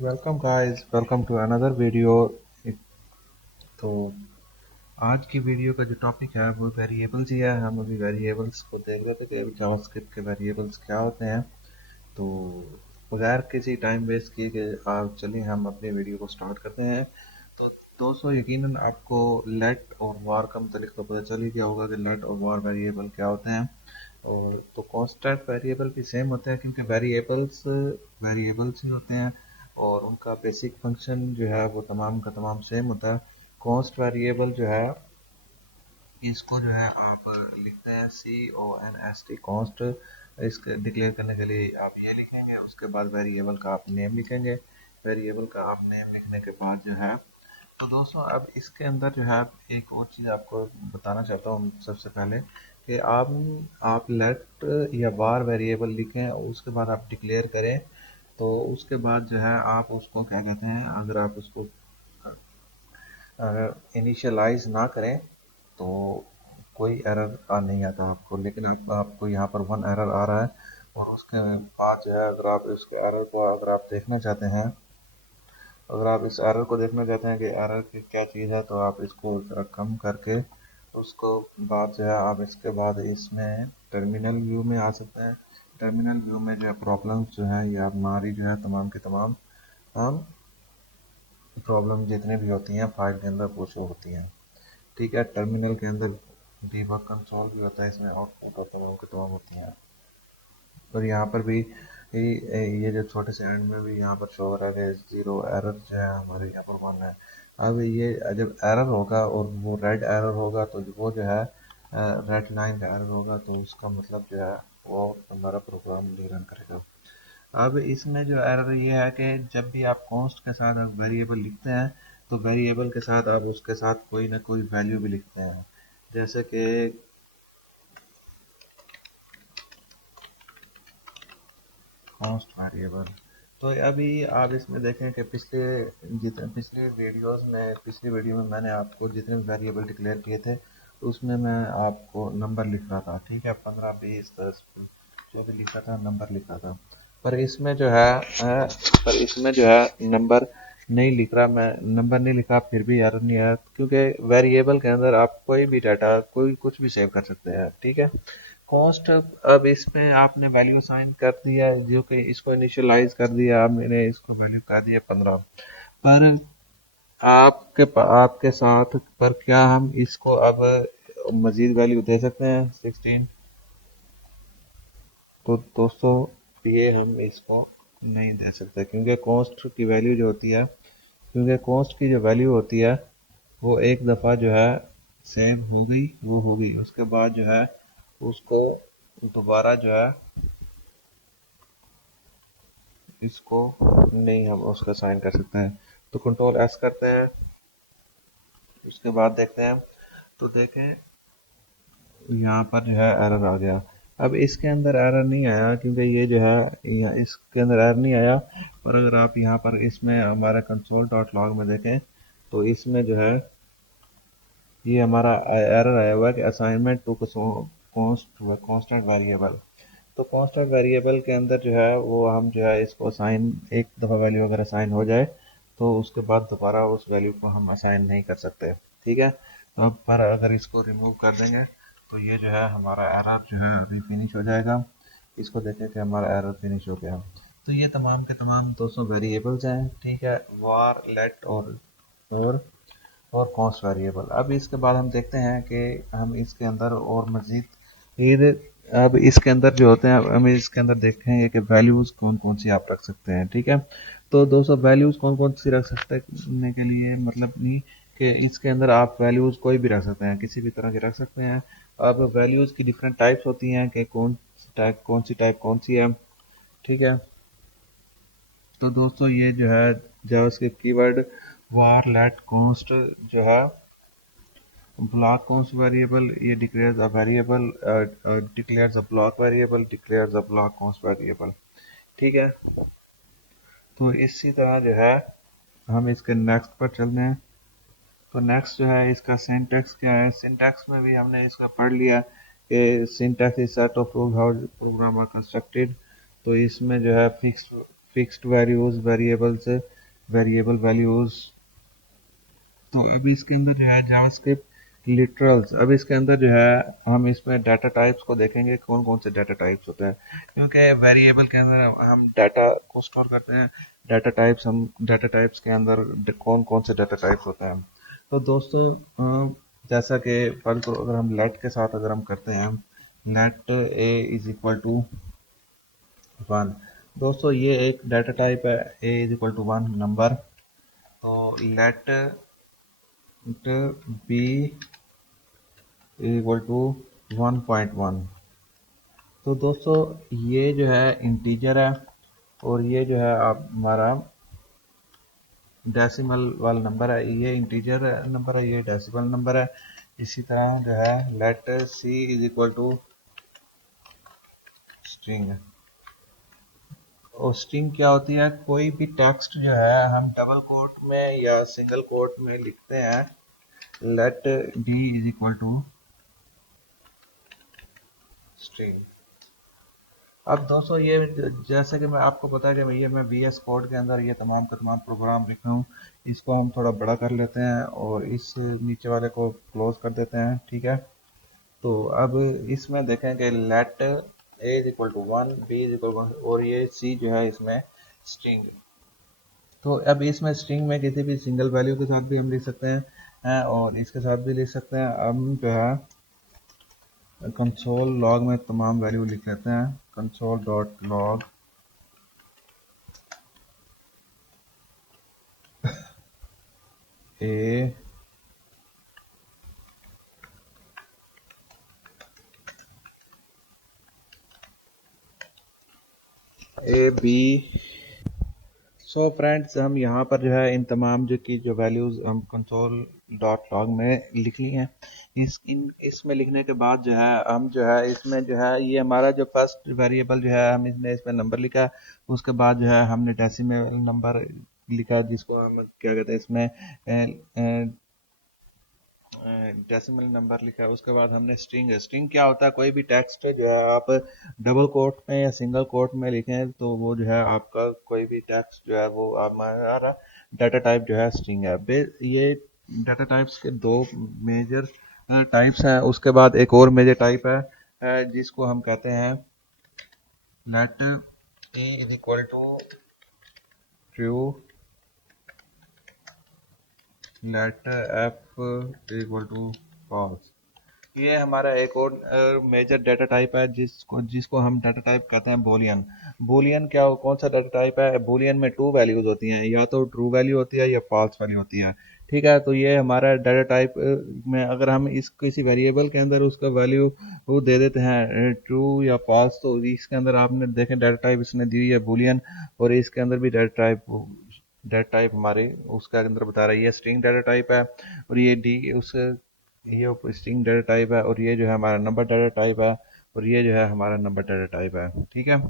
Welcome guys, welcome to another video. तो आज की वीडियो का जो टॉपिक है वो वेरिएबल्स ही है। हम अभी वेरिएबल्स को देख रहे थे कि अभी जावास्क्रिप्ट के वेरिएबल्स क्या होते हैं। तो बगैर किसी टाइम वेस्ट किए कि आप चलिए हम अपनी वीडियो को स्टार्ट करते हैं। तो दोस्तों यकीनन आपको लेट और वार का मतलब तो पता चल ही गया होगा कि लेट और वार वेरिएबल क्या होते हैं। और तो कांस्टेंट वेरिएबल भी सेम होते हैं क्योंकि वेरिएबल्स वेरिएबल्स ही होते हैं और उनका बेसिक फंक्शन जो है वो तमाम का तमाम सेम होता है। कॉन्स्ट वेरिएबल जो है इसको जो है आप लिखते हैं CONST कॉन्स्ट। इसके डिक्लेयर करने के लिए आप ये लिखेंगे, उसके बाद वेरिएबल का आप नेम लिखेंगे। वेरिएबल का आप नेम लिखने के बाद जो है तो दोस्तों अब इसके अंदर जो है एक और चीज़ आपको बताना चाहता हूँ सबसे पहले कि आप लेट या वार वेरिएबल लिखें और उसके बाद आप डिक्लेयर करें। तो उसके बाद जो है आप उसको क्या कहते हैं, अगर आप उसको अगर इनिशियलाइज ना करें तो कोई एरर नहीं आता आपको, लेकिन आपको यहाँ पर वन एरर आ रहा है। और उसके बाद जो है अगर आप इसके एरर को अगर आप देखना चाहते हैं, अगर आप इस एरर को देखना चाहते हैं कि एरर की क्या चीज़ है, तो आप इसको ज़रा कम करके उसको बाद जो है आप इसके बाद इसमें टर्मिनल व्यू में आ सकते हैं। टर्मिनल व्यू में जो है प्रॉब्लम्स जो है ये हमारी जो है तमाम के तमाम हम प्रॉब्लम जितने भी होती हैं फाइल के अंदर वो शो होती हैं। ठीक है, टर्मिनल के अंदर डीबग कंसोल भी होता है, इसमें आउटपुट तमाम के तमाम होती हैं। और यहाँ पर भी ये जो छोटे से एंड में भी यहाँ पर शो हो रहा है कि जीरो एरर जो है हमारे यहाँ पर वन है। अब ये जब एरर होगा और वो रेड एरर होगा तो वो जो है रेड लाइन का एरर होगा, तो उसका मतलब जो है वो हमारा प्रोग्राम नहीं रन करेगा। अब इसमें जो एरर ये है कि जब भी आप कॉन्स्ट के साथ आप वेरिएबल लिखते हैं तो वेरिएबल के साथ आप उसके साथ कोई ना कोई वैल्यू भी लिखते हैं, जैसे कि कॉस्ट वेरिएबल। तो अभी आप इसमें देखें कि पिछले वीडियोस में पिछली वीडियो में मैंने आपको जितने वेरिएबल डिक्लेयर किए थे उसमें मैं आपको नंबर लिख रहा था। ठीक है, 15 20 10 जो भी लिखा था नंबर लिखा था। पर इसमें जो है पर इसमें जो है नंबर नहीं लिख रहा, मैं नंबर नहीं लिखा फिर भी एरर नहीं आया, क्योंकि वेरिएबल के अंदर आप कोई भी डाटा कोई कुछ भी सेव कर सकते हैं। ठीक है, कॉस्ट अब इसमें आपने वैल्यू साइन कर दिया जो कि इसको इनिशियलाइज कर दिया, मैंने इसको वैल्यू कर दिया 15। पर आपके साथ पर क्या हम इसको अब मजीद वैल्यू दे सकते हैं 16? तो दोस्तों ये हम इसको नहीं दे सकते क्योंकि कॉस्ट की वैल्यू जो होती है, क्योंकि कॉस्ट की जो वैल्यू होती है वो एक दफ़ा जो है सेव हो गई वो हो गई, उसके बाद जो है उसको दोबारा जो है इसको नहीं हम उसका साइन कर सकते हैं। तो कंट्रोल एस करते हैं, उसके बाद देखते हैं तो देखें यहाँ पर जो है एरर आ गया। अब इसके अंदर एरर नहीं आया क्योंकि ये जो है इसके अंदर एरर नहीं आया। पर अगर आप यहाँ पर इसमें हमारा कंसोल डॉट लॉग में देखें तो इसमें जो है ये हमारा एरर आया हुआ है कि असाइनमेंट टू कॉन्स्टेंट वेरिएबल। तो कांस्टेंट वेरिएबल के अंदर जो है वो हम जो है इसको असाइन एक दफ़ा वैल्यू अगर असाइन हो जाए तो उसके बाद दोबारा उस वैल्यू को हम असाइन नहीं कर सकते। ठीक है, तो अब पर अगर इसको रिमूव कर देंगे तो ये जो है हमारा एरर जो है अभी फिनिश हो जाएगा। इसको देखें कि हमारा एरर फिनिश हो गया। तो ये तमाम के तमाम दोस्तों वेरिएबल्स हैं। ठीक है, वार लेट और और कॉस्ट वेरिएबल। अब इसके बाद हम देखते हैं कि हम इसके अंदर और मजीद फिर अब इसके अंदर जो होते हैं हम इसके अंदर देखेंगे कि वैल्यूज़ कौन कौन सी आप रख सकते हैं। ठीक है, तो दोस्तों वैल्यूज़ कौन कौन सी रख सकते हैं के लिए मतलब नहीं कि इसके अंदर आप वैल्यूज़ कोई भी रख सकते हैं, किसी भी तरह के रख सकते हैं। अब वैल्यूज़ की डिफरेंट टाइप्स होती हैं कि टाइप कौन सी है। ठीक है, तो दोस्तों ये जो है JavaScript keyword var let const जो है block const variable, ये declares a variable declares a block variable declares a block const variable। ठीक है, तो इसी तरह जो है हम इसके नेक्स्ट पर चलते हैं। तो नेक्स्ट जो है इसका सिंटैक्स क्या है, सिंटैक्स में भी हमने इसका पढ़ लिया कि syntax is set of rule how program are constructed. तो इसमें जो है fixed values, variables, variable values. तो अभी इसके अंदर जो है जावास्क्रिप्ट लिटरल्स, अब इसके अंदर जो है हम इसमें डाटा टाइप्स को देखेंगे कौन कौन से डाटा टाइप्स होते हैं, क्योंकि वेरिएबल के अंदर हम डाटा को स्टोर करते हैं। डाटा टाइप्स, हम डाटा टाइप्स के अंदर कौन कौन से डाटा टाइप्स होते हैं। तो दोस्तों जैसा कि फर्ज करो अगर हम लेट के साथ अगर हम करते हैं, let a is equal to 1। दोस्तों ये एक डाटा टाइप है, a is equal to 1 number. तो लेट बी इक्वल टू 1.1। तो दोस्तों ये जो है इंटीजर है, और ये जो है आप हमारा डेसिमल वाला नंबर है। ये इंटीजर नंबर है, ये डेसिमल नंबर है। इसी तरह जो है let c is equal to string. और स्ट्रिंग क्या होती है, कोई भी टेक्स्ट जो है हम डबल कोट में या सिंगल कोट में लिखते हैं। Let d is equal to string. अब दोस्तों ये जैसे कि मैं आपको पता है कि मैं वी एस कोड के अंदर ये तमाम का तमाम प्रोग्राम लिख रहा हूँ। इसको हम थोड़ा बड़ा कर लेते हैं और इस नीचे वाले को क्लोज कर देते हैं, ठीक है। तो अब इसमें देखें कि let a is equal to 1, b is equal 1, और ये सी जो है इसमें स्ट्रिंग। तो अब इसमें स्ट्रिंग में किसी भी सिंगल वैल्यू के साथ भी हम लिख सकते हैं और इसके साथ भी लिख सकते हैं। अब जो है कंसोल लॉग में तमाम वैल्यू लिख लेते हैं। Console dot log a b. So friends हम यहाँ पर जो है इन तमाम जो वैल्यूज़ हम कंसोल डॉट लॉग में लिख ली हैं। इसमें लिखने के बाद जो है हम जो है इसमें जो है ये हमारा जो फर्स्ट वेरिएबल जो है हम इसने इसमें नंबर लिखा। उसके बाद जो है हमने डेसिमल नंबर लिखा, जिसको हम क्या कहते हैं इसमें डेसिमल नंबर लिखा है। उसके बाद हमने स्ट्रिंग, स्ट्रिंग क्या होता है, कोई भी टेक्स्ट जो है आप डबल कोट में या सिंगल कोट में लिखें तो वो जो है आपका कोई भी टेक्स्ट जो है वो हमारा डाटा टाइप जो है स्ट्रिंग है। ये डाटा टाइप्स के दो मेजर टाइप्स हैं। उसके बाद एक और मेजर टाइप है जिसको हम कहते हैं let a is equal to true, let f equal to false. ये हमारा एक और मेजर डाटा टाइप है जिसको जिसको हम डाटा टाइप कहते हैं बूलियन। बूलियन क्या कौन सा डाटा टाइप है, बूलियन में टू वैल्यूज होती हैं, या तो ट्रू वैल्यू होती है या फॉल्स वैल्यू होती है, ठीक है। तो ये हमारा डाटा टाइप में अगर हम इस किसी वेरिएबल के अंदर उसका वैल्यू वो दे देते हैं ट्रू या फॉल्स, तो इसके अंदर आपने देखें डाटा टाइप इसने दी है बूलियन, और इसके अंदर भी डाटा टाइप हमारे उसके अंदर बता रही है स्ट्रिंग डाटा टाइप है। और ये डी उस ये स्ट्रिंग डाटा टाइप है, और ये जो है हमारा नंबर डाटा टाइप है, और ये जो है हमारा नंबर डाटा टाइप है, ठीक है।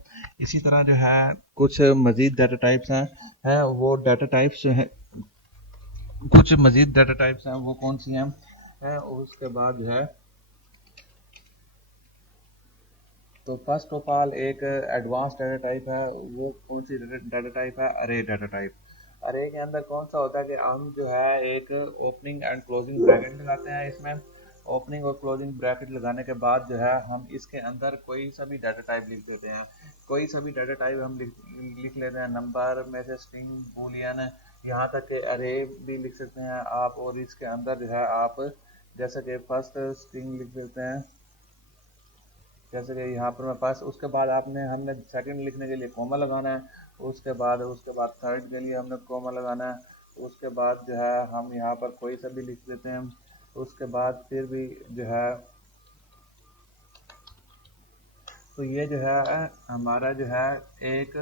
इसी तरह जो है कुछ मजीद डाटा टाइप्स हैं वो डाटा टाइप्स जो है कुछ मजीद डाटा टाइप्स हैं वो कौन सी हैं और उसके बाद जो है तो फर्स्ट ऑफ ऑल एक एडवांस डाटा टाइप है। वो कौन सी डाटा टाइप है, अरे डाटा टाइप। अरे के अंदर कौन सा होता है कि हम जो है एक ओपनिंग एंड क्लोजिंग ब्रैकेट लगाते हैं। इसमें ओपनिंग और क्लोजिंग ब्रैकेट लगाने के बाद जो है हम इसके अंदर कोई सा भी डाटा टाइप लिख देते हैं। कोई सा भी डाटा टाइप हम लिख लेते हैं, नंबर में से स्ट्रिंग, बूलियन, यहाँ तक के अरे भी लिख सकते हैं आप। और इसके अंदर जो है आप जैसे कि फर्स्ट स्ट्रिंग लिख देते हैं, जैसे कि यहाँ पर मेरे पास। उसके बाद आपने हमने सेकंड लिखने के लिए कोमा लगाना है। उसके बाद थर्ड के लिए हमने कोमा लगाना है। उसके बाद जो है हम यहाँ पर कोई सा भी लिख देते हैं। उसके बाद फिर भी जो है तो ये जो है हमारा जो है एक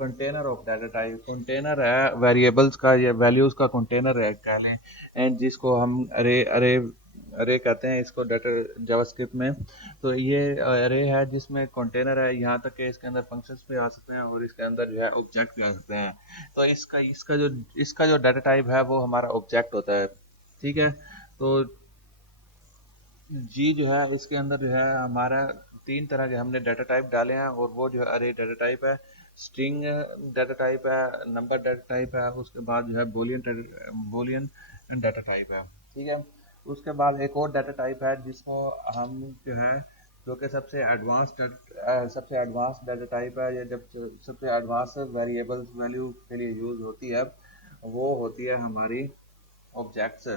container of data type, container है वेरिएबल्स का या वैल्यूज का कंटेनर है कह लें, एंड जिसको हम अरे अरे अरे कहते हैं इसको डाटा जावास्क्रिप्ट में। तो ये अरे है जिसमें कंटेनर है, यहाँ तक कि इसके अंदर फंक्शंस भी आ सकते हैं और इसके अंदर जो है ऑब्जेक्ट भी आ सकते हैं। तो इसका जो डाटा टाइप है वो हमारा ऑब्जेक्ट होता है, ठीक है। तो जी जो है इसके अंदर जो है हमारा तीन तरह के हमने डाटा टाइप डाले हैं, और वो जो है अरे डाटा टाइप है। स्ट्रिंग डाटा टाइप है, नंबर डाटा टाइप है, उसके बाद जो है बोलियन डाटा टाइप है। ठीक है, उसके बाद एक और डाटा टाइप है जिसको हम जो है, जो कि सबसे एडवांस डाटा टाइप है, या जब सबसे एडवांस वेरिएबल्स वैल्यू के लिए यूज होती है, वो होती है हमारी ऑब्जेक्ट्स।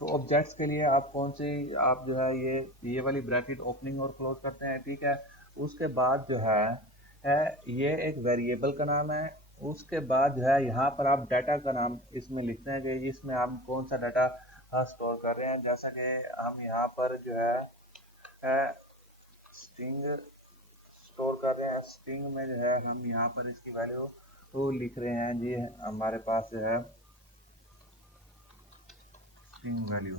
तो ऑब्जेक्ट्स के लिए आप कौन सी, आप जो है ये वाली ब्रैकेट ओपनिंग और क्लोज करते हैं, ठीक है। उसके बाद जो है ये एक वेरिएबल का नाम है। उसके बाद जो है यहाँ पर आप डाटा का नाम इसमें लिखते हैं कि इसमें आप कौन सा डाटा स्टोर कर रहे हैं। जैसा कि हम यहाँ पर जो है स्ट्रिंग स्टोर कर रहे हैं, स्ट्रिंग में जो है हम यहाँ पर इसकी वैल्यू तो लिख रहे हैं जी, हमारे पास जो है स्ट्रिंग वैल्यू।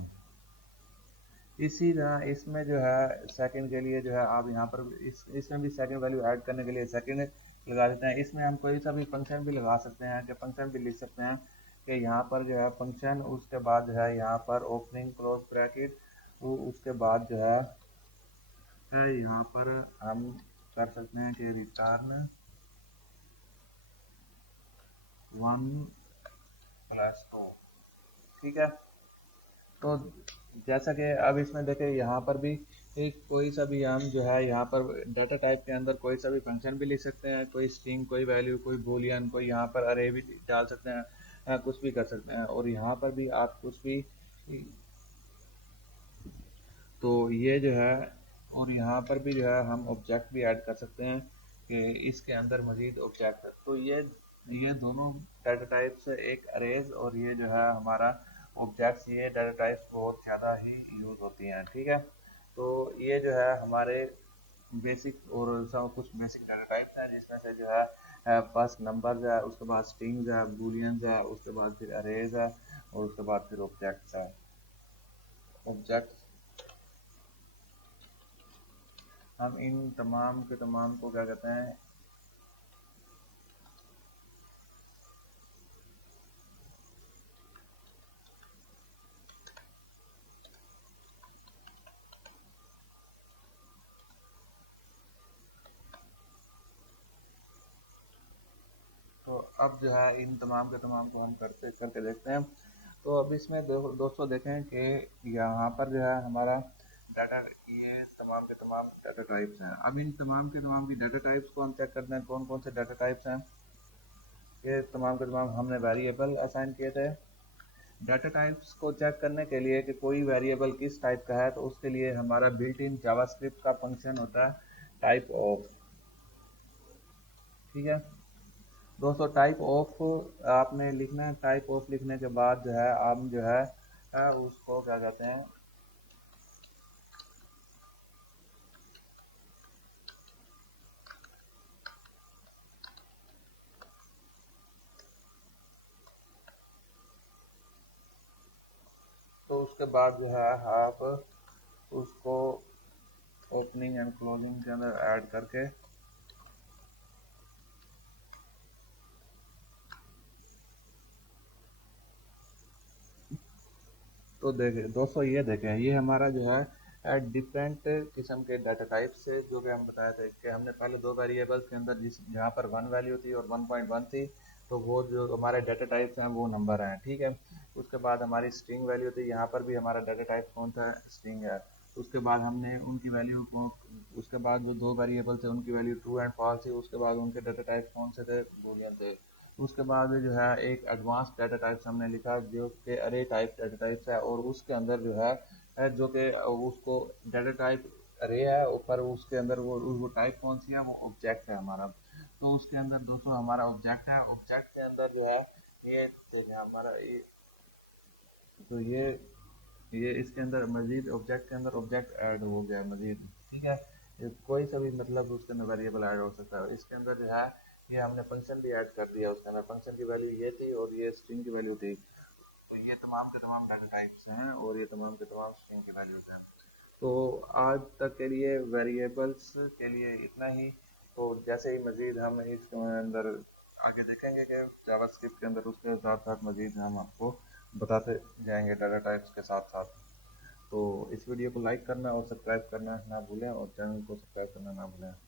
इसी तरह इसमें जो है सेकंड के लिए जो है आप यहाँ पर इसमें भी सेकंड वैल्यू ऐड करने के लिए सेकंड लगा देते हैं। इसमें हम कोई सा भी फंक्शन भी लगा सकते हैं, कि फंक्शन भी लिख सकते हैं कि यहाँ पर जो है फंक्शन, उसके बाद जो है यहाँ पर ओपनिंग क्लोज ब्रैकेट, उसके बाद जो है यहाँ पर हम कर सकते हैं कि रिटर्न 1+2। ठीक है, तो जैसा कि अब इसमें देखें यहाँ पर भी एक कोई सा भी हम जो है यहाँ पर डाटा टाइप के अंदर कोई सा भी फंक्शन भी लिख सकते हैं, कोई स्ट्रिंग, कोई वैल्यू, कोई बूलियन, कोई यहाँ पर अरे भी डाल सकते हैं, कुछ भी कर सकते हैं। और यहाँ पर भी आप कुछ भी, तो ये जो है, और यहाँ पर भी जो है हम ऑब्जेक्ट भी ऐड कर सकते हैं कि इसके अंदर मजीद ऑब्जेक्ट। तो ये दोनों डाटा टाइप्स, एक अरेज और ये जो है हमारा ऑब्जेक्ट्स, ये डाटा टाइप्स बहुत ज़्यादा ही यूज़ होती हैं। ठीक है, तो ये जो है हमारे बेसिक और सब कुछ बेसिक डाटा टाइप्स हैं, जिसमें से जो है फर्स्ट नंबर्स है, उसके बाद स्ट्रिंग्स है, बूलियंस है, उसके बाद फिर अरेज है, और उसके बाद फिर ऑब्जेक्ट्स है। ऑब्जेक्ट्स, हम इन तमाम के तमाम को क्या कहते हैं, तो अब जो है इन तमाम के तमाम को हम करके देखते हैं। तो अब इसमें दोस्तों देखें कि यहाँ पर जो है हमारा डाटा, ये तमाम के तमाम डाटा टाइप्स हैं। अब इन तमाम के तमाम की डाटा टाइप्स को हम चेक करते हैं, कौन कौन से डाटा टाइप्स हैं। ये तमाम के तमाम हमने वेरिएबल असाइन किए थे। डाटा टाइप्स को चेक करने के लिए कि कोई वेरिएबल किस टाइप का है, तो उसके लिए हमारा बिल्ट इन जावास्क्रिप्ट का फंक्शन होता है टाइप ऑफ। ठीक है दोस्तों, टाइप ऑफ आपने लिखना है। टाइप ऑफ लिखने के बाद जो है आप जो है उसको क्या कहते हैं, तो उसके बाद जो है आप उसको ओपनिंग एंड क्लोजिंग के अंदर ऐड करके, तो देखें दोस्तों, ये देखें ये हमारा जो है डिफरेंट किस्म के डाटा टाइप से, जो कि हम बताए थे कि हमने पहले दो वेरिएबल्स के अंदर जिस जहाँ पर 1 वैल्यू थी और 1.1 थी, तो वो जो हमारे डाटा टाइप्स हैं वो नंबर हैं। ठीक है, उसके बाद हमारी स्ट्रिंग वैल्यू थी, यहाँ पर भी हमारा डाटा टाइप कौन सा स्ट्रिंग है। उसके बाद हमने उनकी वैल्यू को, उसके बाद जो दो वेरिएबल थे उनकी वैल्यू ट्रू एंड फॉल्स थी, उसके बाद उनके डाटा टाइप कौन से थे, बूलियन थे। उसके बाद जो है एक एडवांस डाटा टाइप्स हमने लिखा, जो कि अरे टाइप डाटा टाइप्स है, और उसके अंदर जो है जो कि उसको डाटा टाइप अरे है, ऊपर उसके अंदर वो टाइप कौन सी है, वो ऑब्जेक्ट है हमारा। तो उसके अंदर दोस्तों हमारा ऑब्जेक्ट है, ऑब्जेक्ट के अंदर जो है ये देखें हमारा ये, तो ये इसके अंदर मजीद ऑब्जेक्ट के अंदर ऑब्जेक्ट ऐड हो गया मजीद। ठीक है, ये कोई सा भी मतलब उसके अंदर वेरिएबल ऐड हो सकता है। इसके अंदर जो है ये हमने फंक्शन भी ऐड कर दिया, उसके अंदर फंक्शन की वैल्यू ये थी और ये स्ट्रिंग की वैल्यू थी। तो ये तमाम के तमाम डाटा टाइप्स हैं और ये तमाम के तमाम स्ट्रिंग की वैल्यूज हैं। तो आज तक के लिए वेरिएबल्स के लिए इतना ही। तो जैसे ही मज़ीद हम इसके अंदर आगे देखेंगे कि जावास्क्रिप्ट के अंदर उसके साथ साथ मज़ीद हम आपको बताते जाएंगे डाटा टाइप्स के साथ साथ। तो इस वीडियो को लाइक करना और सब्सक्राइब करना ना भूलें, और चैनल को सब्सक्राइब करना ना भूलें।